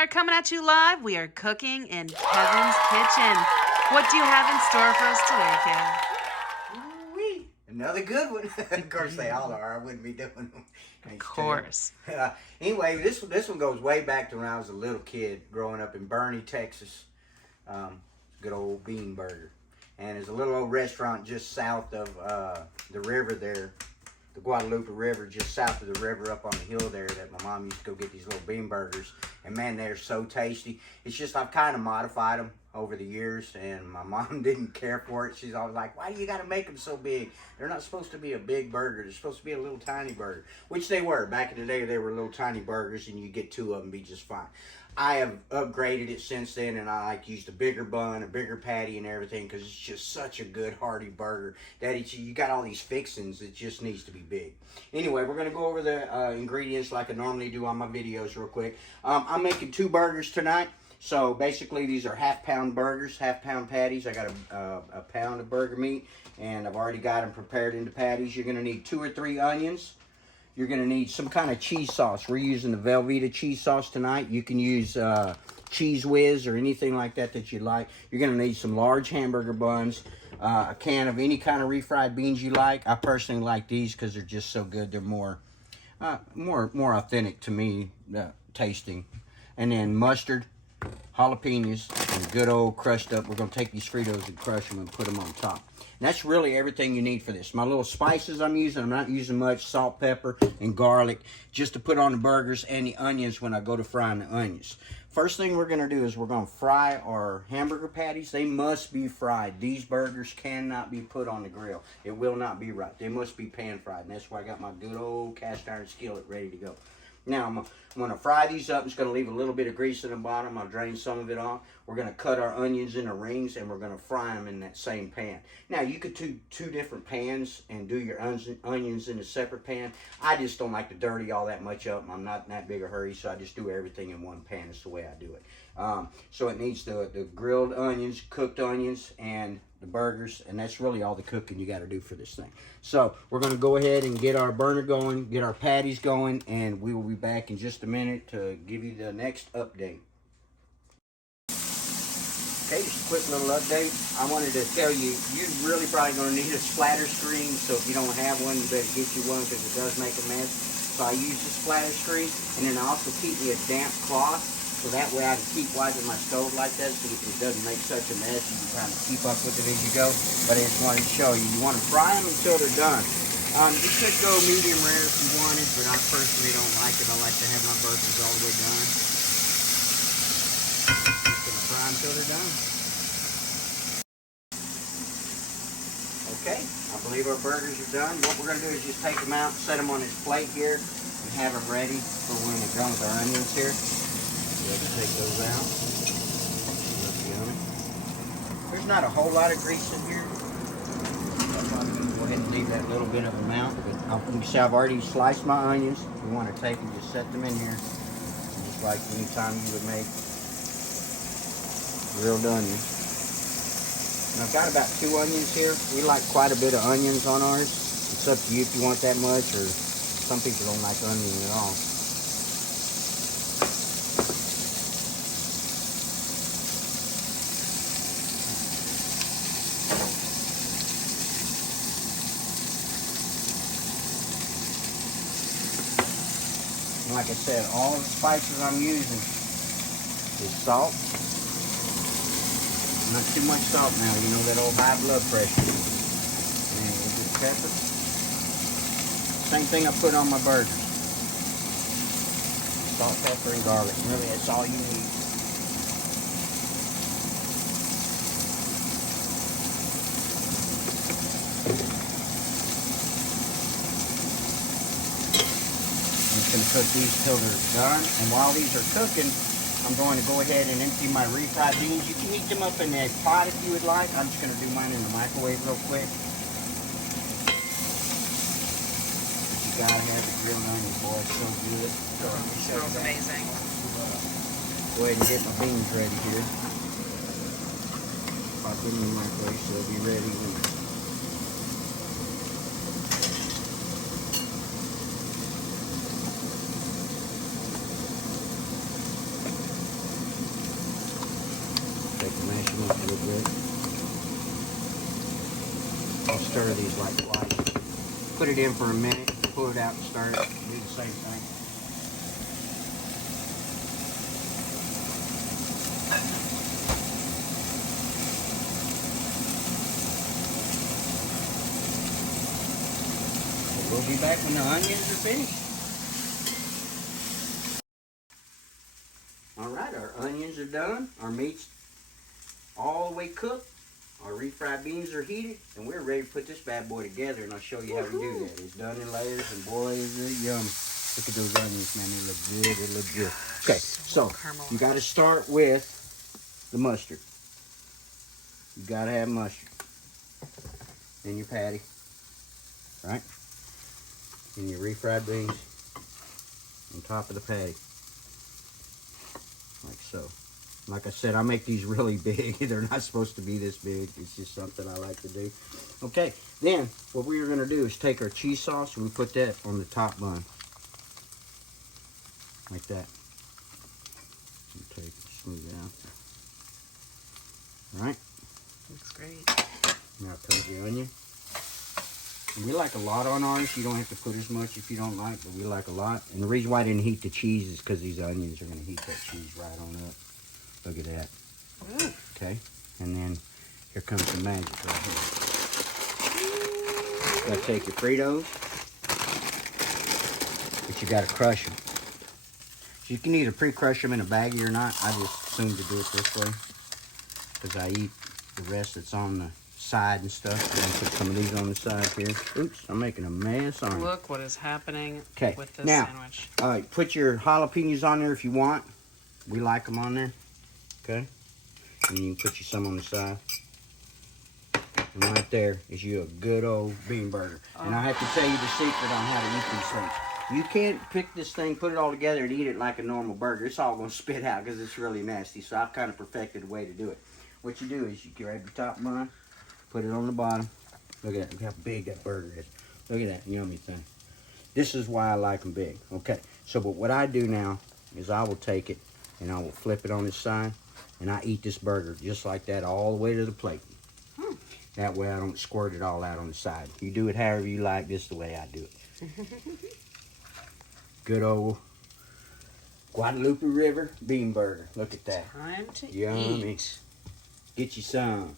are coming at you live. We are cooking in Kevin's kitchen. What do you have in store for us today, Kevin? Ooh-wee. Another good one. Of course, they all are. I wouldn't be doing them. Of course. Anyway, this one goes way back to when I was a little kid, growing up in Bernie, Texas. Good old Bean Burger. And there's a little old restaurant just south of the river there, the Guadalupe River, just south of the river up on the hill there, that my mom used to go get these little bean burgers. And man, they're so tasty. It's just I've kind of modified them over the years, and my mom didn't care for it. She's always like, why do you got to make them so big? They're not supposed to be a big burger. They're supposed to be a little tiny burger, which they were. Back in the day, they were little tiny burgers, and you get two of them, be just fine. I have upgraded it since then, and I like used a bigger bun, a bigger patty, and everything, because it's just such a good hearty burger that you got all these fixings. It just needs to be big. Anyway, we're going to go over the ingredients like I normally do on my videos real quick. I'm making 2 burgers tonight. So basically these are half-pound burgers, half-pound patties. I got a pound of burger meat, and I've already got them prepared into patties. You're going to need 2 or 3 onions. You're going to need some kind of cheese sauce. We're using the Velveeta cheese sauce tonight. You can use Cheese Whiz or anything like that that you like. You're going to need some large hamburger buns, a can of any kind of refried beans you like. I personally like these because they're just so good. They're more authentic to me tasting. And then mustard, jalapenos, and good old crushed up. We're going to take these Fritos and crush them and put them on top. And that's really everything you need for this. My little spices I'm not using much, salt, pepper, and garlic, just to put on the burgers and the onions when I go to frying the onions. First thing we're going to do is we're going to fry our hamburger patties. They must be fried. These burgers cannot be put on the grill. It will not be right. They must be pan fried, and that's why I got my good old cast iron skillet ready to go. Now, I'm going to fry these up. I'm just going to leave a little bit of grease in the bottom. I'll drain some of it off. We're going to cut our onions into rings, and we're going to fry them in that same pan. Now, you could do 2 different pans and do your onions in a separate pan. I just don't like to dirty all that much up. I'm not in that big a hurry, so I just do everything in one pan. It's the way I do it. So it needs the grilled onions, cooked onions, and the burgers, and that's really all the cooking you got to do for this thing. So we're going to go ahead and get our burner going, get our patties going, and we will be back in just a minute to give you the next update. Okay, just a quick little update. I wanted to tell you, you're really probably going to need a splatter screen, so if you don't have one, you better get you one because it does make a mess. So I use the splatter screen, and then I also keep me a damp cloth, so that way I can keep wiping my stove like that so it doesn't make such a mess. You can kind of keep up with it as you go. But I just wanted to show you. You want to fry them until they're done. You could go medium rare if you wanted, but I personally don't like it. I like to have my burgers all the way done. Just going to fry them until they're done. Okay, I believe our burgers are done. What we're going to do is just take them out, set them on this plate here, and have them ready for when we're done with our onions here. Let's take those out. Look yummy. There's not a whole lot of grease in here. I'm going to go ahead and leave that little bit of amount. But you can see I've already sliced my onions. You want to take and just set them in here. Just like any time you would make grilled onions. And I've got about 2 onions here. We like quite a bit of onions on ours. It's up to you if you want that much, or some people don't like onion at all. Like I said, all the spices I'm using is salt. Not too much salt now, you know that old high blood pressure. And a little bit of pepper. Same thing I put on my burgers. Salt, pepper, and garlic. Really, that's all you need. I'm going to cook these till they're done, and while these are cooking, I'm going to go ahead and empty my refried beans. You can heat them up in a pot if you would like. I'm just going to do mine in the microwave real quick. But you gotta have the grilled onions, boy. It's so good. It smells amazing. Go ahead and get my beans ready here. Pop them in the microwave so they'll be ready when I'll stir these like twice. Put it in for a minute, pull it out and stir it. Do the same thing. We'll be back when the onions are finished. All right, our onions are done. Our meat's all the way cooked. Our refried beans are heated, and we're ready to put this bad boy together, and I'll show you how we do that. It's done in layers, and boy, is it yum. Look at those onions, man. They look good. They look good. Okay, so you got to start with the mustard. You got to have mustard in your patty, right? And your refried beans on top of the patty, like so. Like I said, I make these really big. They're not supposed to be this big. It's just something I like to do. Okay, then what we're going to do is take our cheese sauce and we put that on the top bun. Like that. And take it, smooth it out. All right? Looks great. Now comes the onion. And we like a lot on ours. You don't have to put as much if you don't like, but we like a lot. And the reason why I didn't heat the cheese is because these onions are going to heat that cheese right on up. Look at that. Ooh. Okay, and then here comes the magic right here. You gotta take your Fritos, but you gotta crush them. So you can either pre-crush them in a baggie or not. I just assume to do it this way because I eat the rest that's on the side and stuff. I'm gonna put some of these on the side here. Oops, I'm making a mess on it. Look what is happening with this now, sandwich. All right, put your jalapenos on there if you want. We like them on there. Okay, and you can put you some on the side. And right there is you a good old bean burger. And I have to tell you the secret on how to eat these things. You can't pick this thing, put it all together, and eat it like a normal burger. It's all going to spit out because it's really nasty. So I've kind of perfected a way to do it. What you do is you grab your top bun, put it on the bottom. Look at that. Look how big that burger is. Look at that yummy thing. This is why I like them big. Okay, so but what I do now is I will take it and I will flip it on its side. And I eat this burger just like that all the way to the plate. That way I don't squirt it all out on the side. You do it however you like, this is the way I do it. Good old Guadalupe River bean burger. Look at that. Time to Yummy. eat. Get you some.